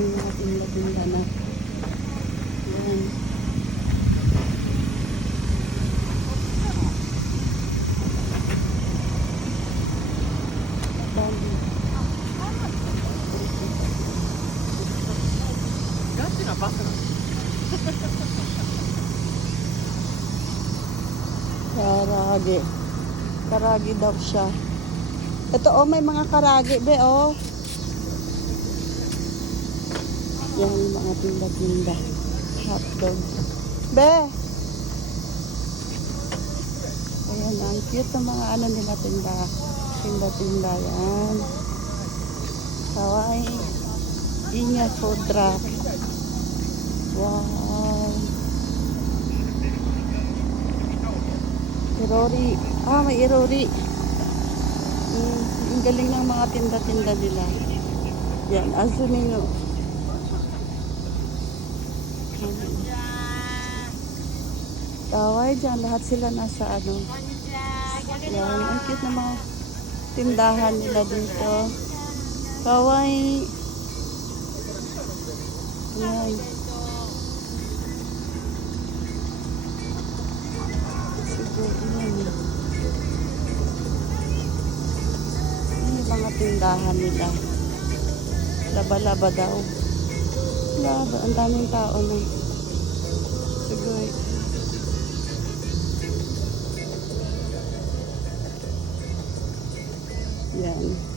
daming mga tinda-tinda na. Yan. Dami. Gachi na bus na. Karage. Karage daw siya. Ito oh, may mga karage be oh. Yan yung mga tinda-tinda. Hotdog. Be! Ayan, ang cute ng mga ano nila tinda. Tinda-tinda yan. Kawaii. Inya food truck. Wow. Irori. Ah, may irori. Ang galing ng mga tinda-tinda nila. Yan, Azunino. Taway dyan, lahat sila nasa ano. Yan, ang cute ng mga tindahan nila dito. Kawai. Yan. Siguro yan. Yan yung mga tindahan nila. Laba-laba daw. Laba, ang daming tao na. Siguro. Yan.